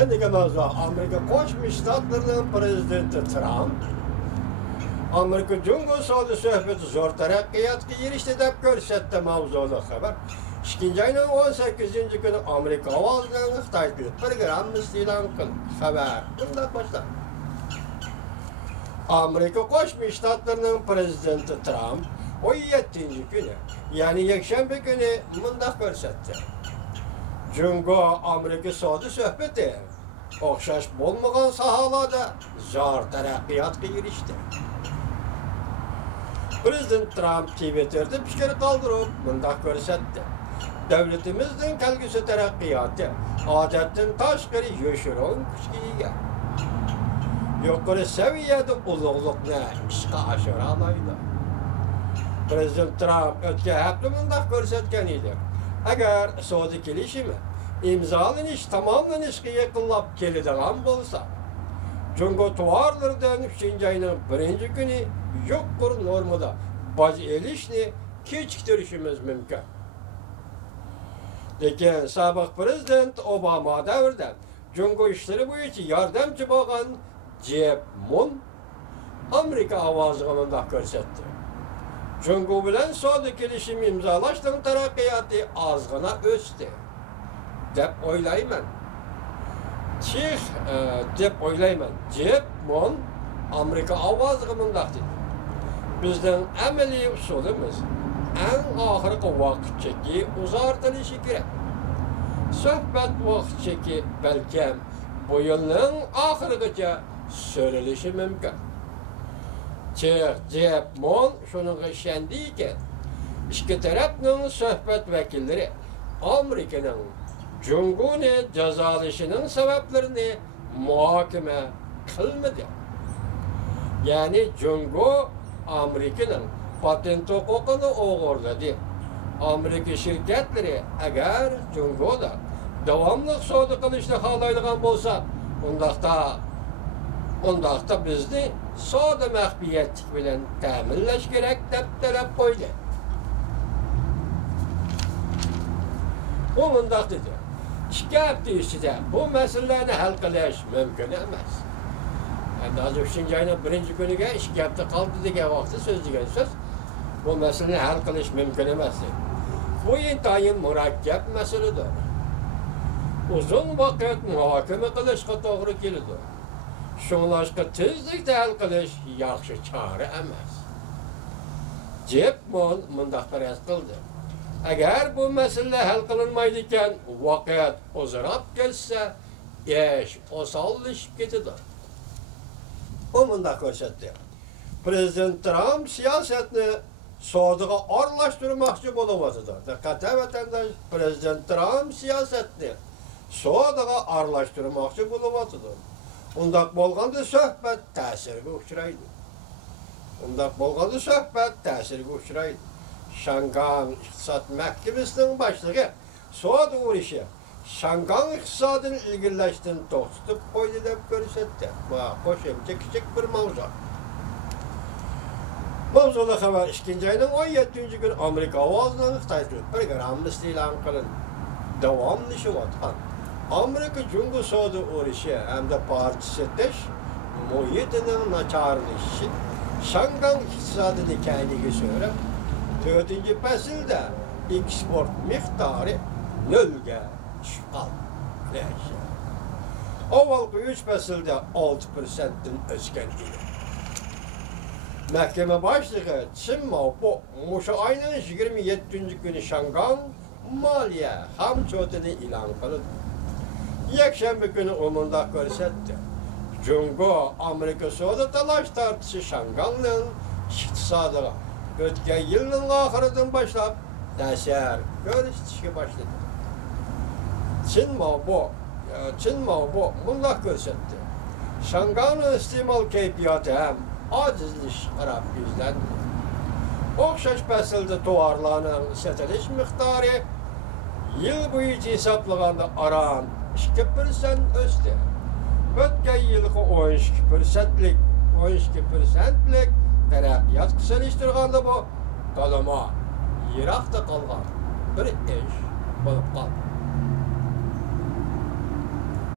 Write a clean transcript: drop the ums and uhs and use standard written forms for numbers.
Endiki mavzu Amerika Qo'shma Shtatlarining prezidenti Trump Amerika Jungo savdo suhbati zo'r taraqqiyotga erishdi deb ko'rsatdi mavzuli xabar. 2-oyning 18-kuni Amerika ovozining Xitoy programmasi e'lon qildi. Xabar bunday boshlanadi. Amerika Qo'shma Shtatlarining prezidenti Trump 17-kuni, ya'ni yakshanba kuni bunday ko'rsatdi. Jungo Amerika savdo suhbati o'xshash bo'lmagan sohalarda zo'r taraqqiyotga erishdi. Prezident Trump Twitter'da fikir qoldirib, bunday ko'rsatdi. Davlatimizning kelgusi taraqqiyoti odatdan tashqari yoshirin kuchga ega. Yuqori saviyada ulug'liqni ishga oshira oladi. Prezident Trump o'tgan hafta bunday ko'rsatgan edi. Agar savdo kelishimi imzolanish tomonlanishga yaqinlab keladigan bo'lsa, Jungo tovarlardan 3-oyning 1-kuni yuqori normada baj elishni kechiktirishimiz mumkin. Lekin sobiq prezident Obama davrida Jungo ishlari bo'yicha yordamchi bo'lgan Jeb Moon Amerika ovoziga bunday ko'rsatdi. Jungo bilan savdo kelishimi imzolashning taraqqiyoti ozgina o'sdi deb o'ylayman. deb o'ylayman. Jeb Moon Amerika ovoziga bunday dedi. Bizning amaliy usulimiz eng oxirgi vaqtdagi uzartilishi kerak. Suhbat vaqtdagi balkim bu yilning oxirigacha so'ralishi mumkin. Jeb Moon shunga ishondi ekan, ikki tarafning suhbat vakillari Amerikaning Jungoni jazolashining sabablarini muhokama qilmadi. Ya'ni Jungo Amerikaning patent huquqini o'g'irladi. Amerika shirkatlari agar Jungoda davomli savdo qilishni xohlaydigan bo'lsa, undaqda bizni savdo maxfiyatlik bilan ta'minlash kerak deb talab qo'ydi. U bunday dedi. 2 hafta ichida bu masalalarni hal qilish mumkin emas. Endi hozir 3-oyning 1-kuniga 2 hafta qoldi degan vaqtda so'zlagan so'z bu masalani hal qilish mumkin emas. Bu intayin murakkab masaladir. Uzun vaqt muhokama qilishga to'g'ri keladi. Shunlashqa tezlikda hal qilish yaxshi chora emas. Jeb Moon bunday faraz qildi. Agar bu masala hal qilinmaydi ekan, vaqt uzrab kelsa, ish osonlashib ketadi. U bunday ko'rsatdi. Prezident Trump siyosatni savdoga aralashtirmoqchi bo'lyapti. Diqqat vatandosh, Prezident Trump siyosatni savdoga aralashtirmoqchi bo'lyapti. Undaq bo'lganda suhbat ta'sirga uchraydi. Shangang iqtisod maktabasining boshlig'i savdo urushi Shangang iqtisodini ilgirlashdan to'xtatib qo'ydi deb ko'rsatdi. Bu qo'shimcha kichik bir mavzu. Mavzuda xabar 2-oyning 17-kuni Amerika ovozining Xitoy programmasi e'lon qilindi. Davomlashyapti. Amerika Jungo savdo urushi hamda partiyasish muhitining nacharlashishi Shangang iqtisodini kayniga so'rab 4-faslda eksport miqdori 0ga tushib qoldi. Avvalgi 3 faslda 6%dan o'sgan edi. Mahkama boshlig'i Chen Maopo o'sha oyning 27-kuni Shangang moliya hamchotini e'lon qildi. Yakshanba kuni o'munda ko'rsatdi. Jungo Amerika savdo talash tortishi Shangangning iqtisodiga o'tgan yilning oxiridan boshlab ta'sir ko'rsatishga boshladi. Chen Maopo bunday ko'rsatdi. Shangangning iste'mol kayfiyati ham ojizlik qarab yuzlandi. O'xshash faslda tovarlarning sotilish miqdori yil bo'yicha hisoblaganda aram 2% o'sdi. O'tgan yilgi 12%lik taraqqiyot solishtirganda bu to'lama yiroqda qolgan bir ish bo'lib qoldi.